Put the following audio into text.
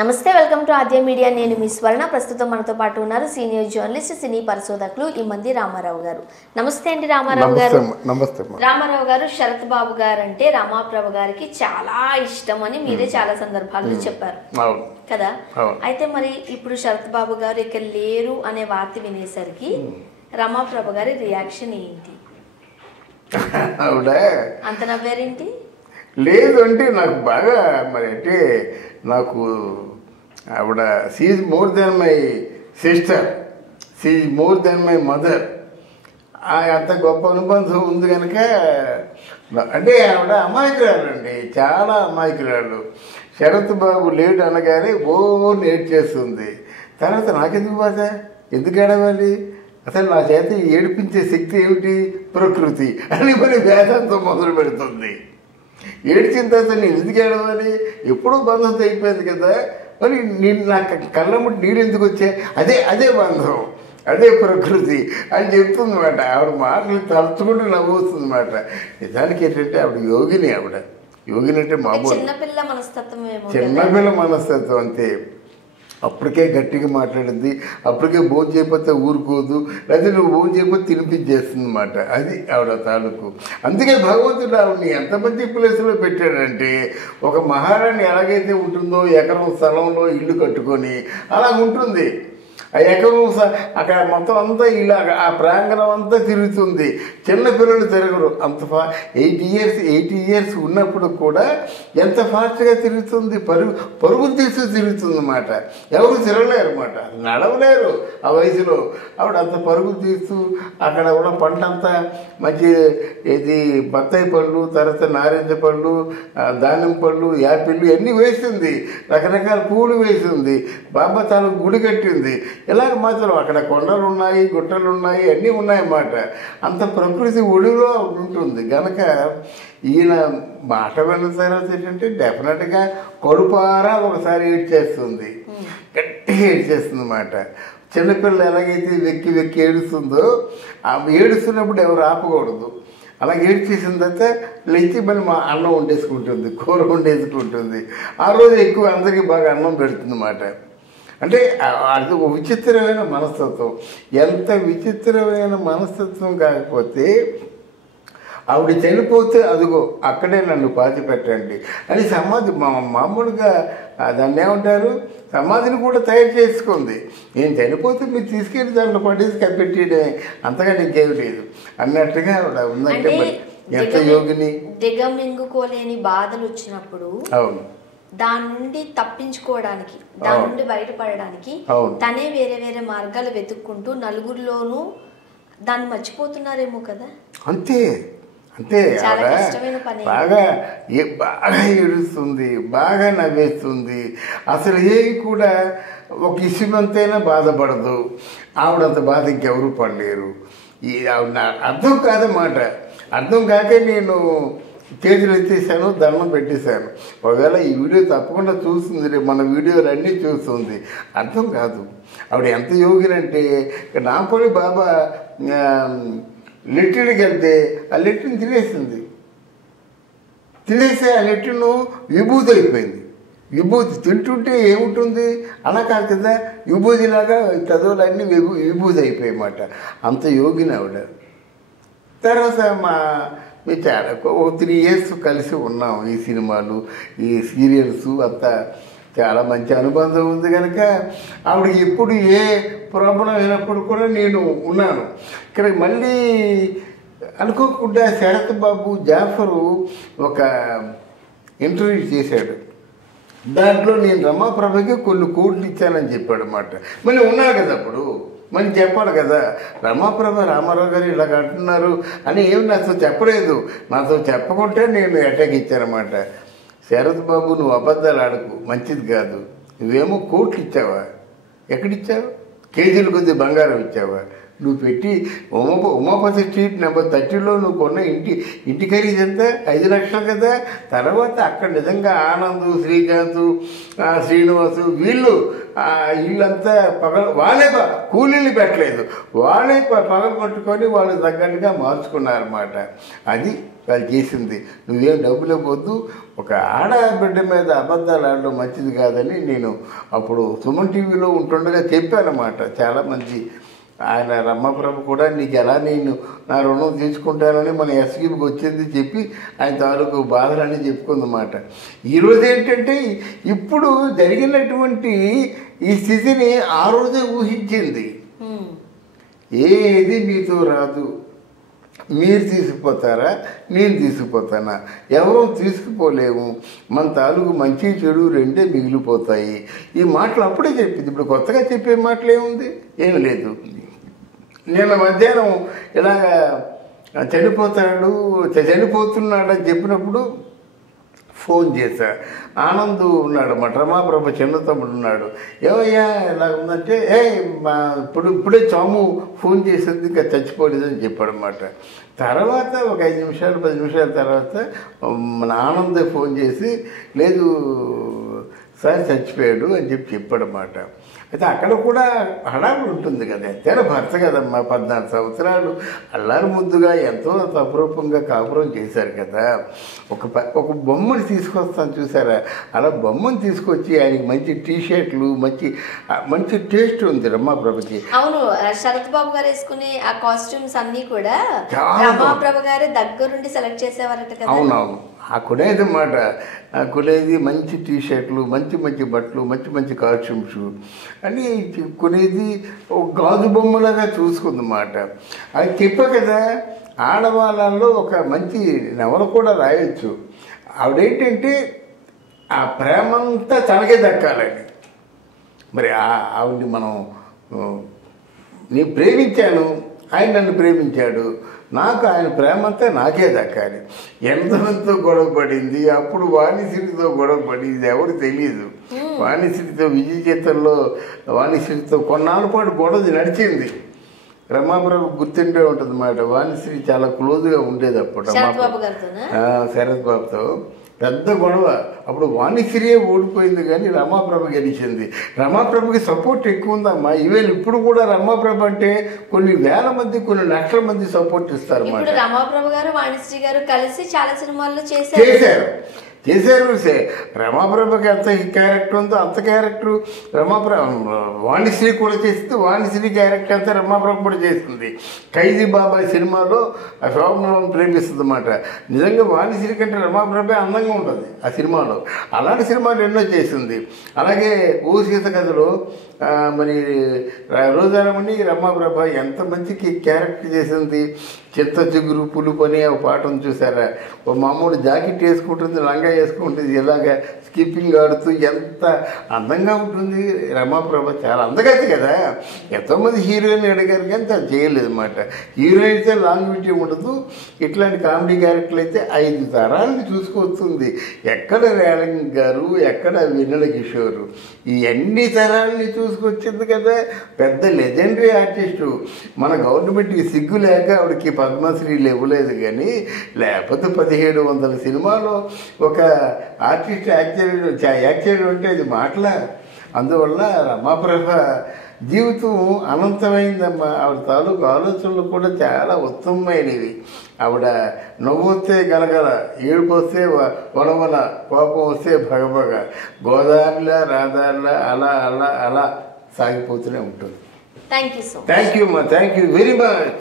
నమస్తే, welcome to Aadya media. నేను మీ స్వర్ణ. ప్రస్తుతం మనతో పాటు ఉన్నారు సీనియర్ జర్నలిస్ట్, సినీ పరిశోధకులు ఇమ్మంది రామారావు గారు. నమస్తే అండి రామారావు గారు. నమస్తే రామారావు గారు, శరత్ బాబు గారు అంటే రామాప్రభ గారికి చాలా ఇష్టం అని మీరే చాలా సందర్భాల్లో చెప్పారు కదా. అయితే మరి ఇప్పుడు శరత్ బాబు గారు ఇక్కడ లేరు అనే వార్త వినేసరికి రామాప్రభ గారి రియాక్షన్ ఏంటి? అంత నవ్వారేంటి? లేదు అంటే నాకు బాగా మరి అంటే నాకు ఆవిడ she's more than my sister, she's more than my mother. అంత గొప్ప అనుబంధం ఉంది కనుక అంటే ఆవిడ అమాయకురాలు అండి, చాలా అమాయకురాలు. శరత్ బాబు లేడు అనగానే ఏడ్చేస్తుంది. తర్వాత నాకెందుకు బాధ, ఎందుకు ఏడవాలి, అసలు నా చేత ఏడిపించే శక్తి ఏమిటి, ప్రకృతి అని మరి వేదంతో మొదలు పెడుతుంది. ఏడ్చిన తర్వాత నేను ఎందుకు ఏడవాలి, ఎప్పుడూ బంధంతో అయిపోయింది కదా, మరి నేను నా కళ్ళముట్టి నీళ్ళు ఎందుకు వచ్చాయి, అదే బంధం, అదే ప్రకృతి అని చెప్తుంది అన్నమాట. ఆవిడ మాటలు తలుచుకుంటూ నవ్వుతుంది అన్నమాట. నిజానికి ఏంటంటే ఆవిడ యోగిని, ఆవిడ యోగిని అంటే మామూలు చిన్నపిల్ల మనస్తత్వం అంతే. అప్పటికే గట్టిగా మాట్లాడుద్ది, అప్పటికే భోజనం చేయకపోతే ఊరుకోదు, లేదా నువ్వు భోజనం చేయకపోతే తినిపించేస్తుంది అన్నమాట. అది ఆవిడ తాలూకు. అందుకే భగవంతుడు ఆవిడని ఎంత మంచి ప్లేస్లో పెట్టాడంటే, ఒక మహారాణి ఎలాగైతే ఉంటుందో ఎకరం స్థలంలో ఇల్లు కట్టుకొని అలా ఉంటుంది. ఆ ఎకరం అక్కడ మొత్తం అంతా ఇలా ఆ ప్రాంగణం అంతా తిరుగుతుంది. చిన్నపిల్లలు తిరగరు అంత 80 ఇయర్స్ ఉన్నప్పుడు కూడా ఎంత ఫాస్ట్గా తిరుగుతుంది, పరుగు తీస్తూ తిరుగుతుంది అన్నమాట. ఎవరు తిరగలేరు అన్నమాట, నడవలేరు ఆ వయసులో. ఆవిడ అంత పరుగు తీస్తూ అక్కడ ఉన్న పంట అంతా మంచి ఇది బత్తాయి పళ్ళు, తర్వాత నారింజ పళ్ళు, దానిమ్మ పళ్ళు, యాపిళ్ళు అన్నీ వేసింది, రకరకాల పూలు వేసింది, బాబా తాను గుడి కట్టింది. ఇలాగ మాత్రం అక్కడ కొండలు ఉన్నాయి, గుట్టలు ఉన్నాయి, అన్నీ ఉన్నాయన్నమాట. అంత ప్రకృతి ఒడిలో ఉంటుంది కనుక ఈయన మాట విన్న తర్వాత ఏంటంటే డెఫినెట్గా కడుపారా ఒకసారి ఏడ్చేస్తుంది, గట్టిగా ఏడ్చేస్తుంది అన్నమాట. చిన్నపిల్లలు ఎలాగైతే వెక్కి ఏడుస్తుందో ఆ ఏడుస్తున్నప్పుడు ఎవరు ఆపకూడదు. అలా ఏడ్చేసిన తర్వాత లేచి మళ్ళీ మా అన్నం వండేసుకుంటుంది, కూర వండేసుకుంటుంది. ఆ రోజు ఎక్కువ అందరికీ బాగా అన్నం పెడుతుంది అన్నమాట. అంటే అది ఒక విచిత్రమైన మనస్తత్వం. ఎంత విచిత్రమైన మనస్తత్వం కాకపోతే ఆవిడ చనిపోతే అదిగో అక్కడే నన్ను పాతి పెట్టండి అని సమాధి మామూలుగా దాన్ని ఏమంటారు, సమాధిని కూడా తయారు చేసుకుంది. నేను చనిపోతే మీరు తీసుకెళ్ళి దాంట్లో పడేసి కప్పెట్టేయడమే, అంతగా ఇంకేమి లేదు అన్నట్టుగా ఆవిడ ఉందంటే మరి ఎంత యోగిని. దిగమింగుకోలేని బాధలు వచ్చినప్పుడు అవును, దాని నుండి తప్పించుకోవడానికి, దాని నుండి బయటపడడానికి తనే వేరే వేరే మార్గాలు వెతుక్కుంటూ నలుగురిలోనూ దాన్ని మర్చిపోతున్నారేమో కదా. అంతే అంతే. బాగా ఏడుస్తుంది, బాగా నవ్వేస్తుంది. అసలు ఏమి కూడా ఒక ఇసుమంతైనా బాధపడదు. ఆవిడంత బాధ ఇంకెవరూ పడలేరు. ఆవిడ అర్థం కాదన్నమాట. అర్థం కాకే నేను చేతులు ఎత్తేసాను, దండం పెట్టేశాను. ఒకవేళ ఈ వీడియో తప్పకుండా చూస్తుంది, రేపు మన వీడియోలు అన్నీ చూస్తుంది. అర్థం కాదు ఆవిడ ఎంత యోగినంటే, నాపల్లి బాబా లెట్రిన్కి వెళ్తే ఆ లెట్రిన్ తినేస్తే ఆ లెట్రిన్ విభూతి అయిపోయింది. విభూతి తింటుంటే ఏముంటుంది, అలా కాదు కదా, విభూతిలాగా చదువులన్నీ విభూతి అయిపోయాయి అన్నమాట. అంత యోగిని ఆవిడ. తర్వాత మేము చాలా 3 years కలిసి ఉన్నాం. ఈ సినిమాలు, ఈ సీరియల్స్ అంతా చాలా మంచి అనుబంధం ఉంది కనుక ఆవిడకి ఎప్పుడు ఏ ప్రాబ్లం అయినప్పుడు కూడా నేను ఉన్నాను. ఇక్కడ మళ్ళీ అనుకోకుండా శరత్ బాబు జాఫరు ఒక ఇంటర్వ్యూ చేశాడు. దాంట్లో నేను రమాప్రభకి కొన్ని కోట్లు ఇచ్చానని చెప్పాడు అన్నమాట. మళ్ళీ ఉన్నాడు కదా అప్పుడు, మరి చెప్పాలి కదా, రమాప్రభ రామారావు గారు ఇలాగ అంటున్నారు అని ఏమి నాతో చెప్పలేదు. నాతో చెప్పకుంటే నేను అటాక్ ఇచ్చానమాట. శరత్ బాబు నువ్వు అబద్ధాలు ఆడకు, మంచిది కాదు. నువ్వేమో కోట్లు ఇచ్చావా, ఎక్కడిచ్చావు, కేజీల కొద్ది బంగారం ఇచ్చావా, నువ్వు పెట్టి ఉమాపతి స్ట్రీట్ నెంబర్ 30లో నువ్వు కొన్న ఇంటి ఖరీదు ఎంత, 5 లక్షలు కదా. తర్వాత అక్కడ నిజంగా ఆనంద్, శ్రీకాంత్, శ్రీనివాసు వీళ్ళు ఇల్లంతా వాళ్ళే కూలీలు పెట్టలేదు, వాళ్ళే పగలు కొట్టుకొని వాళ్ళు తగ్గట్టుగా మార్చుకున్నారన్నమాట. అది వాళ్ళు చేసింది. నువ్వేం డబ్బులు ఇవ్వద్దు, ఒక ఆడబిడ్డ మీద అబద్ధాలు ఆడడం మంచిది కాదని నేను అప్పుడు సుమన్ టీవీలో ఉంటుండగా చెప్పానమాట. చాలామంది ఆయన రమాప్రభ కూడా నీకు ఎలా నేను నా రుణం తీసుకుంటానని మన ఎస్పీకి వచ్చింది చెప్పి ఆయన తాలూకు బాధలని చెప్పుకుందన్నమాట. ఈరోజు ఏంటంటే ఇప్పుడు జరిగినటువంటి ఈ స్థితిని ఆ రోజే ఊహించింది. ఏది మీతో రాదు, మీరు తీసుకుపోతారా నేను తీసుకుపోతానా, ఎవరూ తీసుకుపోలేము, మన తాలూకు మంచి చెడు రెండే మిగిలిపోతాయి. ఈ మాటలు అప్పుడే చెప్పింది. ఇప్పుడు కొత్తగా చెప్పే మాటలు ఏముంది, ఏమి లేదు. నిన్న మధ్యాహ్నం ఇలాగ చనిపోతున్నాడని చెప్పినప్పుడు ఫోన్ చేశా. ఆనంద్ ఉన్నాడు, మా రమాప్రభ చిన్న తమ్ముడు ఉన్నాడు. ఏమయ్యా ఇలా ఉందంటే ఇప్పుడే చాము ఫోన్ చేసేది ఇంకా చచ్చిపోలేదని చెప్పాడనమాట. తర్వాత ఒక 5 నిమిషాలు 10 నిమిషాల తర్వాత మన ఆనంద్ ఫోన్ చేసి లేదు సార్ చచ్చిపోయాడు అని చెప్పాడన్నమాట. అయితే అక్కడ కూడా హడావుడు ఉంటుంది కదా, ఎత్తైన భర్త కదమ్మా, 14 సంవత్సరాలు అల్లారు ముద్దుగా ఎంతో అపురూపంగా కాపురం చేశారు కదా. ఒక బొమ్మని తీసుకొస్తాను చూసారా, అలా బొమ్మను తీసుకొచ్చి ఆయనకి మంచి టీషర్ట్లు, మంచి టేస్ట్ ఉంది రమాప్రభకి. అవును, శరత్ బాబు గారు వేసుకునే ఆ కాస్ట్యూమ్స్ అన్ని కూడా రమాప్రభ గారే దగ్గరుండి సెలెక్ట్ చేసేవారట కదా. అవునవును, ఆ కొనేది మాట, ఆ కొనేది మంచి టీషర్ట్లు, మంచి బట్టలు, మంచి కాస్ట్యూమ్స్ అని కొనేది ఒక గాజు బొమ్మలాగా చూసుకుందన్నమాట. అది చెప్పా కదా, ఆడవాళ్ళలో ఒక మంచి నవల కూడా రాయొచ్చు. ఆవిడేంటంటే ఆ ప్రేమంతా తనకే దక్కాలని. మరి ఆవిడ్ని మనం నేను ప్రేమించాను, ఆయన నన్ను ప్రేమించాడు, నాకు ఆయన ప్రేమంతా నాకే దక్కాలి. ఎంతమందితో గొడవ పడింది, అప్పుడు వాణిశ్రీతో గొడవ పడింది ఎవరు తెలియదు. వాణిశ్రీతో విజయ చిత్రంలో వాణిశ్రీతో కొన్నాళ్ళ పాటు గొడవ నడిచింది. రమాప్రభ గుర్తుండే ఉంటుంది అన్నమాట. వాణిశ్రీ చాలా క్లోజ్గా ఉండేది అప్పుడు శరత్ బాబుతో. పెద్ద గొడవ, అప్పుడు వాణిశ్రీయే ఓడిపోయింది కానీ రమాప్రభ గెలిచింది. రమాప్రభకి సపోర్ట్ ఎక్కువ ఉందమ్మా. ఈవెన్ ఇప్పుడు కూడా రమాప్రభ అంటే కొన్ని వేల మంది, కొన్ని లక్షల మంది సపోర్ట్ ఇస్తారు అన్నమాట. రమాప్రభ గారు వాణిశ్రీ గారు కలిసి చాలా సినిమాల్లో చేశారు. రమాప్రభకి ఎంత క్యారెక్టర్ ఉందో అంత క్యారెక్టర్ వాణిశ్రీ కూడా చేస్తుంది. వాణిశ్రీ క్యారెక్టర్ అంతా రమాప్రభ కూడా చేస్తుంది. ఖైదీ బాబాయ్ సినిమాలో ఆ శోభను ప్రేమిస్తుంది అన్నమాట. నిజంగా వాణిశ్రీ కంటే రమాప్రభ అందంగా ఉంటుంది ఆ సినిమాలో. అలాంటి సినిమాలు ఎన్నో చేసింది. అలాగే ఓ సీత కథలో మరి రోజారమణి రమాప్రభ ఎంత మంచి క్యారెక్టర్ చేసింది. చిత్త చిగురు పులుపు అనే ఒక పాటను చూసారా, ఓ మామూలు జాకెట్ వేసుకుంటుంది, లంగా వేసుకుంటుంది, ఇలాగ స్కిప్పింగ్ ఆడుతూ ఎంత అందంగా ఉంటుంది రమాప్రభ. చాలా అందగతి కదా. ఎంతోమంది హీరోయిన్ అడిగారు కానీ తను చేయలేదు అన్నమాట. హీరోయిన్ అయితే లాంగ్విటీ ఉండదు, ఇట్లాంటి కామెడీ క్యారెక్టర్లు అయితే 5 తరాలని చూసుకొస్తుంది. ఎక్కడ రేలంగి గారు, ఎక్కడ వెన్నెల కిషోరు, ఈ అన్ని తరాలని చూసుకొచ్చింది కదా. పెద్ద లెజెండరీ ఆర్టిస్టు. మన గవర్నమెంట్కి సిగ్గు లేక ఆవిడకి పద్మశ్రీలు ఇవ్వలేదు కానీ, లేకపోతే 1700 సినిమాలో ఒక ఆర్టిస్ట్ యాక్చువల్ అంటే అది మాటలా. అందువల్ల రమాప్రభ జీవితం అనంతమైందమ్మా. ఆవిడ తాలూకు ఆలోచనలు కూడా చాలా ఉత్తమమైనవి. ఆవిడ నవ్వు వస్తే గలగల, ఏడుపు వస్తే వలవల, కోపం వస్తే భగభగ, గోదావరిలా రాదారిలా అలా అలా అలా సాగిపోతూనే ఉంటుంది. Thank you very much.